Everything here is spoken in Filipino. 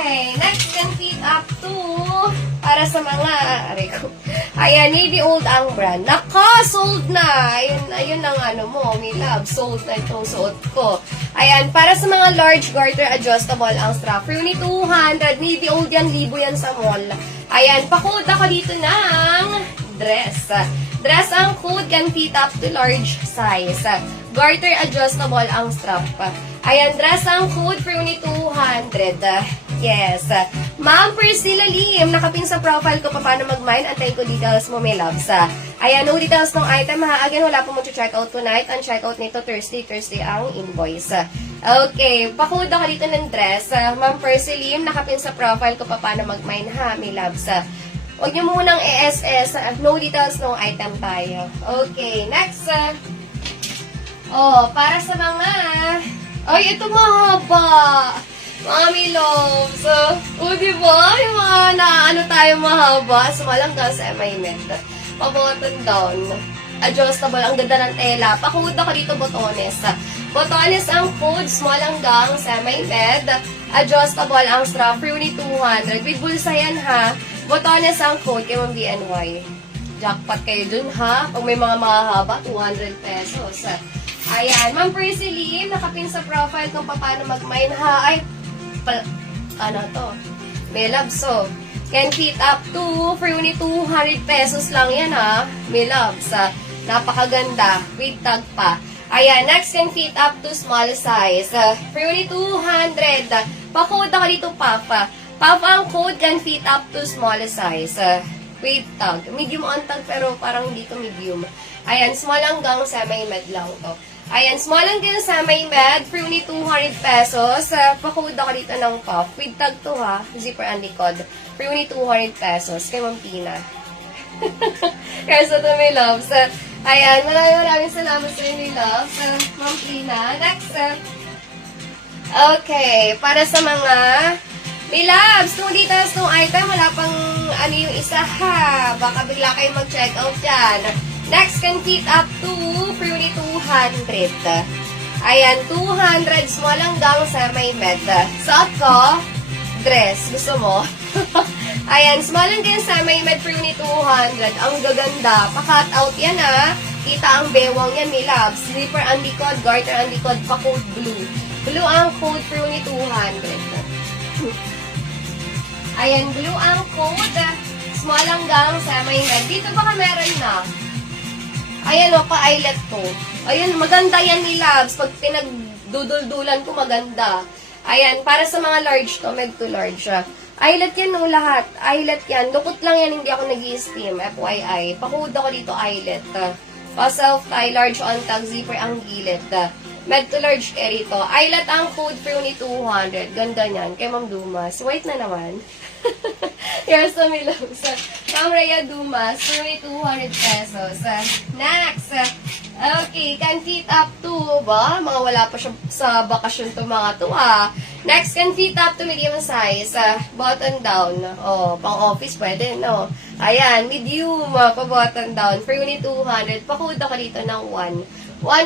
Okay, next can fit up to para sa mga ayan, Navy Old ang brand. Naka, sold na. Ayun ang ano mo, may love. Sold na itong suot ko. Ayan, para sa mga large garter adjustable ang strap. For only 200. Navy Old yan, libo yan sa mall. Ayan, pakod ako dito ng dress. Dress ang code can fit up to large size. Garter adjustable ang strap. Ayan, dress ang code for only 200. Yes. Ma'am Priscilla Lim, nakapin sa profile ko paano mag-mine. Antay ko details mo, may loves. Ayan, no details ng item ha. Again, wala po mo check out tonight. Ang check out nito Thursday ang invoice. Okay, pakod ako dito ng dress. Ma'am Priscilla Lim, nakapin sa profile ko paano mag-mine ha, may loves. Huwag nyo munang ESS. No details ng item tayo. Okay, next. Para sa mga... Ay, ito mahaba. Mami loves. Diba? Yung mga ano tayo mahaba. Sumalanggang sa MI-Med. Pa-button down. Adjustable. Ang ganda ng tela. Pakud ako dito botones. Botones ang code. Sumalanggang sa MI-Med. Adjustable ang strap. For only 200. With bulsa yan ha. Botones ang code kay Ma'am BNY. Jackpot kayo dun ha. Pag may mga mahaba, 200 pesos. Ayan. Ma'am Percy Lim, nakapin sa profile kung paano mag-mine ha. Ay, ano to? May love, so. Can fit up to, for only 200 pesos lang yan ha. May love, sa napakaganda. With tag pa. Ayan, next can fit up to small size. For only 200. Pa-code ako dito, Papa. Papa, ang code can fit up to small size. With tag. Medium on tag, pero parang hindi to medium. Ayan, small hanggang semi-med lang to. Ayan, small hanggang semi-med for only 200 pesos. Pa-code ako dito ng puff. With tag to ha. Zipper and likod. For only 200 pesos. Kay Ma'am Pina. Kaya sa to may loves. Ayan, maraming salamat sa inyo, loves. Ma'am Pina. Next. Okay, para sa mga may loves, kung details ng item, wala pang ano yung isa ha. Baka bigla kayo mag-check out dyan. Next, can fit up to for only 200. Ayan, 200 small hanggang semi-med. Suot ko, dress. Gusto mo? Ayan, small hanggang semi-med for only 200. Ang gaganda. Pa-cut out yan ha. Kita ang bewang yan, may loves. Slipper ang likod, garter ang likod, pa-code blue. Blue ang code for only 200. Ayan, blue ang code. Small hanggang semi-med. Dito baka meron na. Ayan o, pa-eyelet to. Ayan, maganda yan ni loves. Pag pinagduduldulan ko, maganda. Ayan, para sa mga large to, med to large. Eyelet yan no, lahat. Eyelet yan. Lukot lang yan, hindi ako nag-i-steam. FYI. Pakuod ako dito, eyelet. Pa-self-tie, large on tag, zipper ang gilid. Med to large carry to. Eyelet ang code for only 200. Ganda niyan. Kay Ma'am Dumas. White na naman. Here's the milog. Ma'am Rhea Dumas. For only 200 pesos. Next. Okay. Can fit up to, ba? Mga wala pa siya sa bakasyon to mga to, ha? Next, can fit up to medium size. Button down. Pang office pwede, no? Ayan. Medium. Pa-button down. For only 200. Pakuda ka dito ng 1. 1